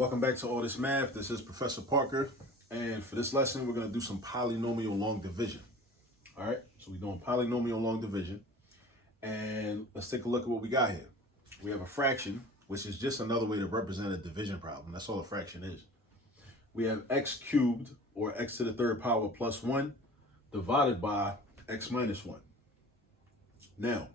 Welcome back to All This Math. This is Professor Parker, and for this lesson, we're going to do some polynomial long division. All right, so we're doing polynomial long division, and let's take a look at what we got here. We have a fraction, which is just another way to represent a division problem. That's all a fraction is. We have x cubed, or x to the third power plus 1, divided by x minus 1. Now,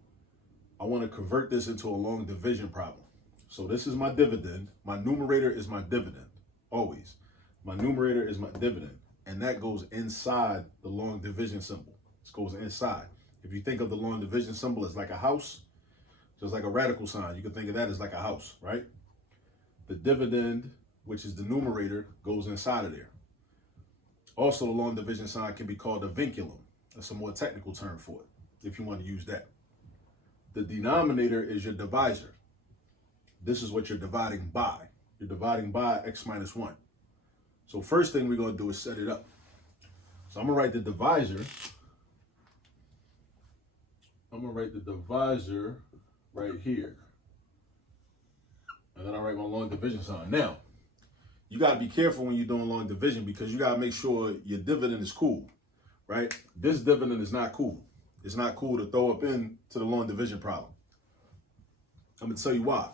I want to convert this into a long division problem. So this is my dividend. My numerator is my dividend, always. My numerator is my dividend, and that goes inside the long division symbol. This goes inside. If you think of the long division symbol as like a house, just like a radical sign, you can think of that as like a house, right? The dividend, which is the numerator, goes inside of there. Also, the long division sign can be called a vinculum. That's a more technical term for it, if you want to use that. The denominator is your divisor. This is what you're dividing by. You're dividing by x minus 1. So first thing we're going to do is set it up. So I'm going to write the divisor. I'm going to write the divisor right here. And then I'll write my long division sign. Now, you got to be careful when you're doing long division because you got to make sure your dividend is cool, right? This dividend is not cool. It's not cool to throw up into the long division problem. I'm going to tell you why.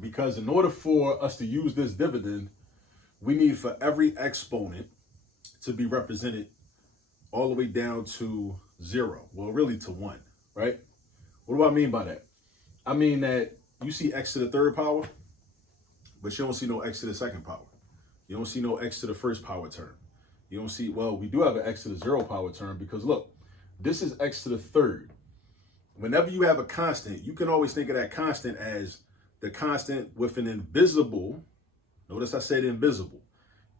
Because in order for us to use this dividend, we need for every exponent to be represented all the way down to 0. Well, really to 1, right? What do I mean by that? I mean that you see x to the third power, but you don't see no x to the second power. You don't see no x to the first power term. You don't see, well, we do have an x to the 0 power term because look, this is x to the third. Whenever you have a constant, you can always think of that constant as the constant with an invisible, notice I said invisible,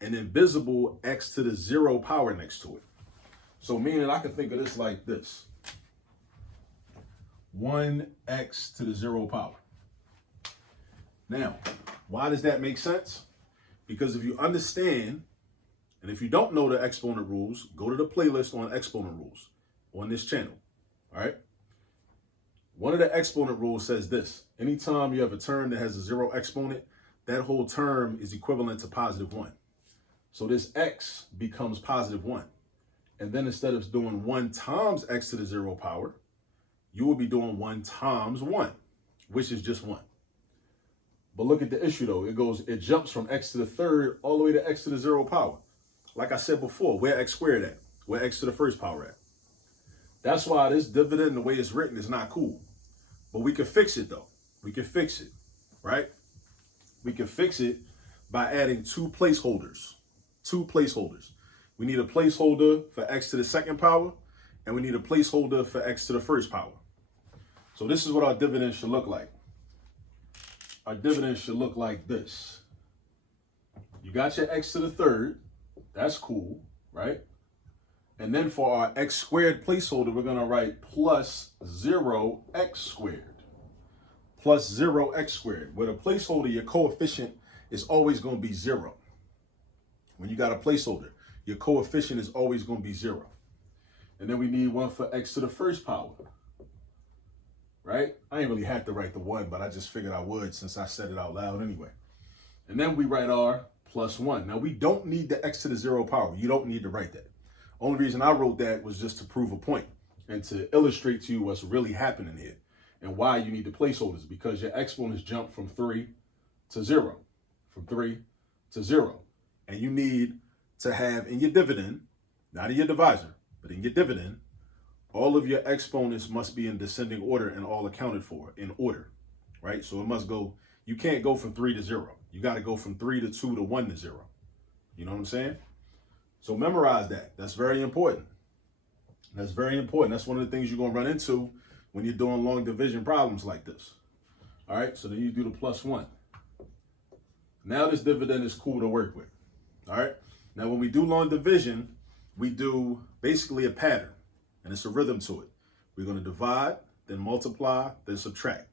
an invisible x to the 0 power next to it. So meaning I can think of this like this. 1x to the 0 power. Now, why does that make sense? Because if you understand, and if you don't know the exponent rules, go to the playlist on exponent rules on this channel, all right? One of the exponent rules says this: anytime you have a term that has a 0 exponent, that whole term is equivalent to positive 1. So this x becomes positive 1. And then instead of doing 1 times x to the 0 power, you will be doing 1 times 1, which is just 1. But look at the issue though. It jumps from x to the third all the way to x to the 0 power. Like I said before, where x squared at? Where x to the first power at? That's why this dividend, the way it's written, is not cool. But we can fix it though. We can fix it, right? We can fix it by adding two placeholders. Two placeholders. We need a placeholder for x to the second power, and we need a placeholder for x to the first power. So this is what our dividend should look like. Our dividend should look like this. You got your x to the third. That's cool, right? And then for our x squared placeholder, we're going to write plus 0x squared. Plus 0x squared. With a placeholder, your coefficient is always going to be 0. When you got a placeholder, your coefficient is always going to be 0. And then we need one for x to the first power. Right? I ain't really had to write the 1, but I just figured I would since I said it out loud anyway. And then we write our plus 1. Now, we don't need the x to the 0 power. You don't need to write that. Only reason I wrote that was just to prove a point and to illustrate to you what's really happening here and why you need the placeholders, because your exponents jump from 3 to 0, from 3 to 0. And you need to have in your dividend, not in your divisor, but in your dividend, all of your exponents must be in descending order and all accounted for in order, right? So it must go, you can't go from 3 to 0. You got to go from 3 to 2 to 1 to 0. You know what I'm saying? So memorize that. That's very important. That's very important. That's one of the things you're going to run into when you're doing long division problems like this. All right, so then you do the plus 1. Now this dividend is cool to work with. All right, now when we do long division, we do basically a pattern, and it's a rhythm to it. We're going to divide, then multiply, then subtract.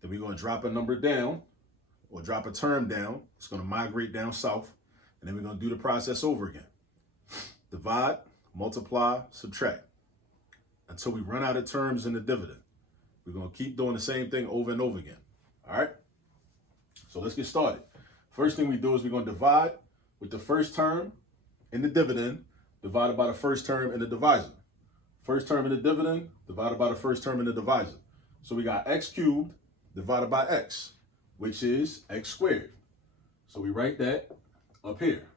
Then we're going to drop a number down or drop a term down. It's going to migrate down south. And then we're going to do the process over again. Divide, multiply, subtract. Until we run out of terms in the dividend. We're going to keep doing the same thing over and over again. All right? So let's get started. First thing we do is we're going to divide with the first term in the dividend divided by the first term in the divisor. First term in the dividend divided by the first term in the divisor. So we got x cubed divided by x, which is x squared. So we write that up here.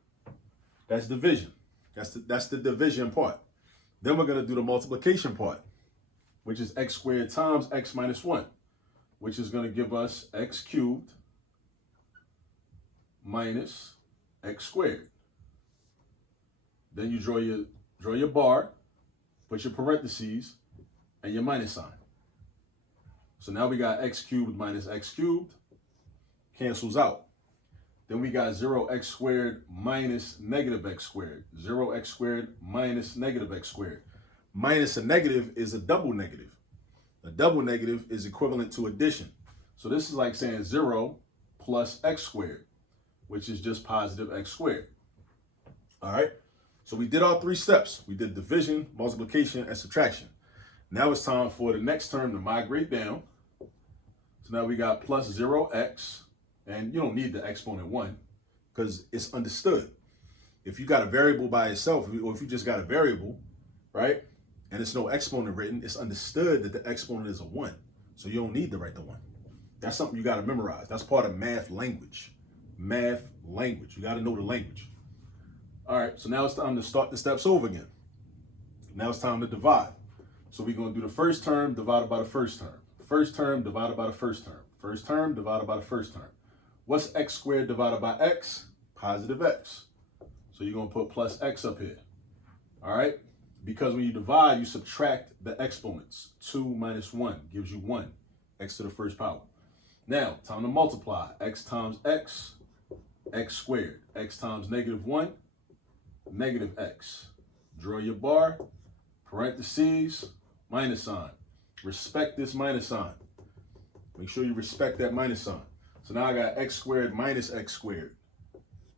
That's division. That's the division part. Then we're going to do the multiplication part, which is x squared times x minus 1, which is going to give us x cubed minus x squared. Then you draw your bar, put your parentheses, and your minus sign. So now we got x cubed minus x cubed, cancels out. Then we got 0x squared minus negative x squared. 0x squared minus negative x squared. Minus a negative is a double negative. A double negative is equivalent to addition. So this is like saying 0 plus x squared, which is just positive x squared. All right. So we did all three steps. We did division, multiplication, and subtraction. Now it's time for the next term to migrate down. So now we got plus 0x, and you don't need the exponent 1 because it's understood. If you got a variable by itself, or if you just got a variable, right, and it's no exponent written, it's understood that the exponent is a 1. So you don't need to write the 1. That's something you got to memorize. That's part of math language. Math language. You got to know the language. All right, so now it's time to start the steps over again. Now it's time to divide. So we're going to do the first term divided by the first term. First term divided by the first term. First term divided by the first term. What's x squared divided by x? Positive x. So you're going to put plus x up here. All right? Because when you divide, you subtract the exponents. 2 minus 1 gives you 1. X to the first power. Now, time to multiply. X times x, x squared. X times negative 1, negative x. Draw your bar, parentheses, minus sign. Respect this minus sign. Make sure you respect that minus sign. So now I got x squared minus x squared.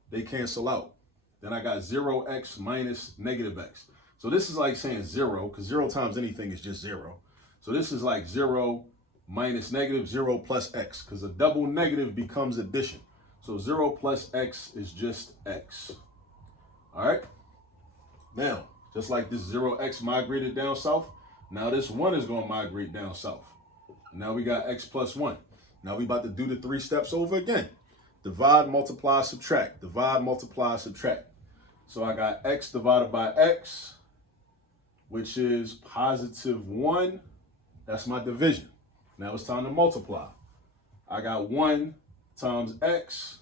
They cancel out. Then I got 0x minus negative x. So this is like saying 0, because 0 times anything is just 0. So this is like 0 minus negative, 0 plus x, because a double negative becomes addition. So 0 plus x is just x. All right? Now, just like this 0x migrated down south, now this 1 is going to migrate down south. Now we got x plus 1. Now we about to do the 3 steps over again. Divide, multiply, subtract. Divide, multiply, subtract. So I got x divided by x, which is positive 1. That's my division. Now it's time to multiply. I got 1 times x,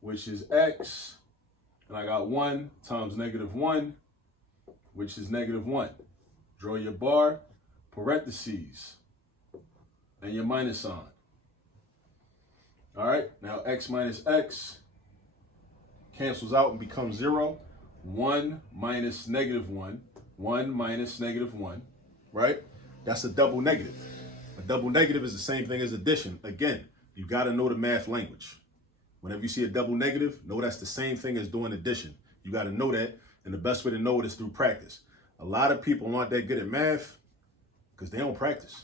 which is x. And I got 1 times negative 1, which is negative 1. Draw your bar, parentheses, and your minus sign. All right, now x minus x cancels out and becomes 0. 1 minus negative 1. 1 minus negative 1, right? That's a double negative. A double negative is the same thing as addition. Again, you got to know the math language. Whenever you see a double negative, know that's the same thing as doing addition. You got to know that, and the best way to know it is through practice. A lot of people aren't that good at math because they don't practice.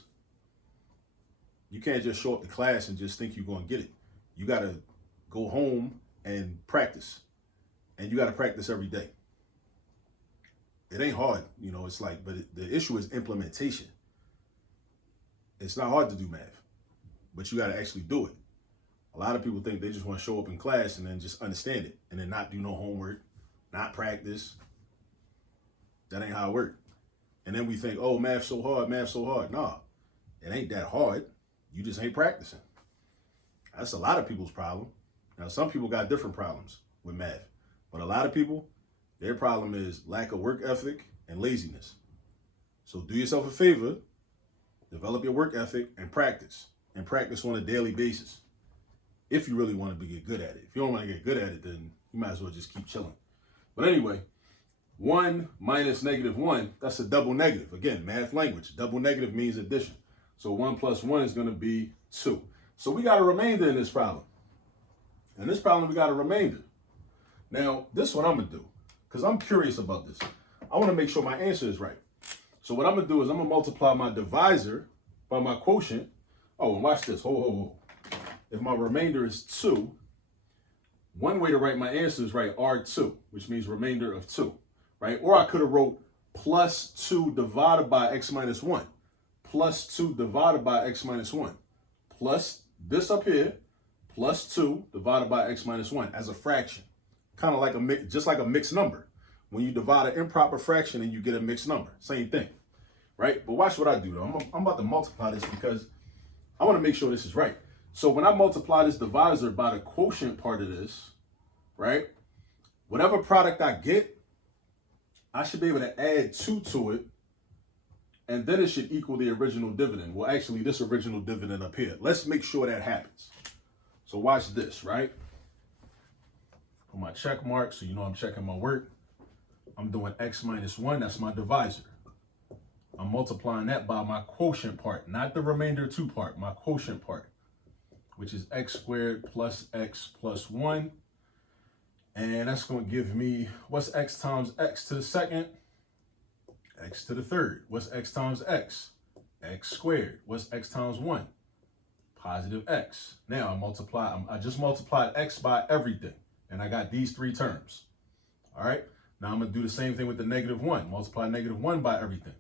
You can't just show up to class and just think you're going to get it. You got to go home and practice, and you got to practice every day. It ain't hard, you know, it's like, but the issue is implementation. It's not hard to do math, but you got to actually do it. A lot of people think they just want to show up in class and then just understand it and then not do no homework, not practice. That ain't how it works. And then we think, oh, math's so hard, math's so hard. Nah, it ain't that hard. You just ain't practicing. That's a lot of people's problem. Now, some people got different problems with math, but a lot of people, their problem is lack of work ethic and laziness. So do yourself a favor, develop your work ethic and practice on a daily basis. If you really want to get good at it. If you don't want to get good at it, then you might as well just keep chilling. But anyway, 1 minus negative 1, that's a double negative. Again, math language. Double negative means addition. So 1 plus 1 is going to be 2. So we got a remainder in this problem. In this problem, we got a remainder. Now, this is what I'm going to do, because I'm curious about this. I want to make sure my answer is right. So what I'm going to do is I'm going to multiply my divisor by my quotient. Oh, and watch this. Hold. If my remainder is 2, One way to write my answer is write R2, which means remainder of 2, right? Or I could have wrote plus 2 divided by x minus 1, plus 2 divided by x minus 1, plus this up here, plus 2 divided by x minus 1 as a fraction. Kind of like just like a mixed number. When you divide an improper fraction and you get a mixed number, same thing, right? But watch what I do though. I'm about to multiply this because I want to make sure this is right. So when I multiply this divisor by the quotient part of this, right? Whatever product I get, I should be able to add 2 to it, and then it should equal the original dividend. Well, actually, this original dividend up here. Let's make sure that happens. So watch this, right? Put my check mark so you know I'm checking my work. I'm doing x minus 1, that's my divisor. I'm multiplying that by my quotient part, not the remainder 2 part, my quotient part, which is x squared plus x plus 1. And that's going to give me, what's x times x to the second? X to the third. What's x times x? X squared. What's x times 1? Positive x. Now I just multiplied x by everything, and I got these 3 terms. All right. Now I'm going to do the same thing with the negative 1. Multiply negative 1 by everything.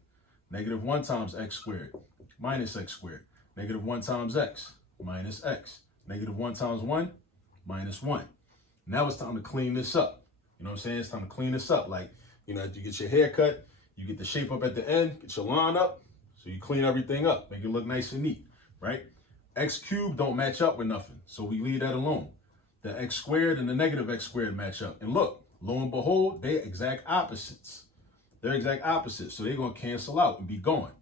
Negative 1 times x squared minus x squared. Negative 1 times x minus x. Negative 1 times 1 minus 1. Now it's time to clean this up. You know what I'm saying? It's time to clean this up. Like, you know, you get your hair cut, you get the shape up at the end, get your line up. So you clean everything up, make it look nice and neat, right? X cubed don't match up with nothing. So we leave that alone. The x squared and the negative x squared match up. And look, lo and behold, they're exact opposites. They're exact opposites. So they're going to cancel out and be gone.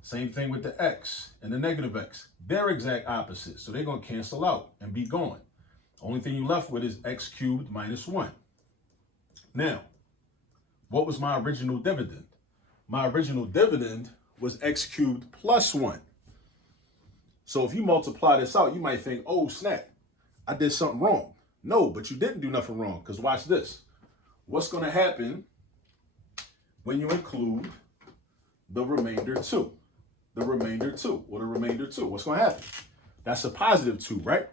Same thing with the x and the negative x. They're exact opposites. So they're going to cancel out and be gone. Only thing you left with is x cubed minus 1. Now, what was my original dividend? My original dividend was x cubed plus 1. So if you multiply this out, you might think, oh, snap, I did something wrong. No, but you didn't do nothing wrong, because watch this. What's going to happen when you include the remainder 2? The remainder 2, or the remainder 2. What's going to happen? That's a positive 2, right?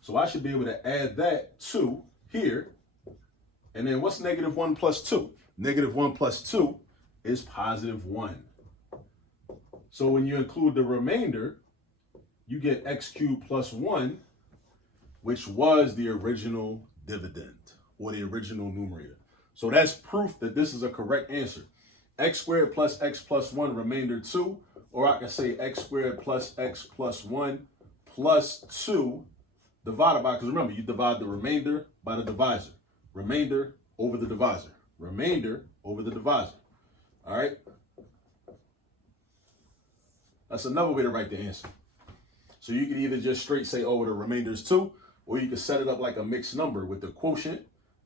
So I should be able to add that 2 here. And then what's negative 1 plus 2? Negative 1 plus 2 is positive 1. So when you include the remainder, you get x cubed plus 1, which was the original dividend, or the original numerator. So that's proof that this is a correct answer. X squared plus x plus 1, remainder 2. Or I can say x squared plus x plus 1 plus 2 divided by, because remember, you divide the remainder by the divisor. Remainder over the divisor. Remainder over the divisor. All right? That's another way to write the answer. So you can either just straight say, oh, the remainder is 2, or you can set it up like a mixed number with the quotient,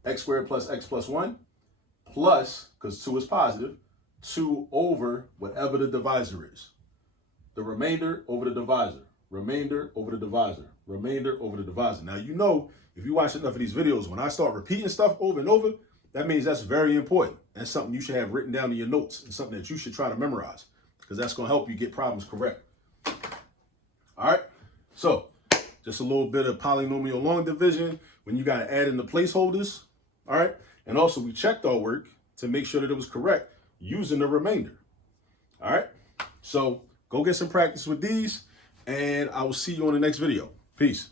x squared plus x plus 1, plus, because 2 is positive, 2 over whatever the divisor is. The remainder over the divisor. Remainder over the divisor. Remainder over the divisor. Now, you know, if you watch enough of these videos, when I start repeating stuff over and over, that means that's very important. That's something you should have written down in your notes, and something that you should try to memorize, because that's going to help you get problems correct. All right. So just a little bit of polynomial long division when you got to add in the placeholders. All right. And also we checked our work to make sure that it was correct using the remainder. All right. So go get some practice with these, and I will see you on the next video. Peace.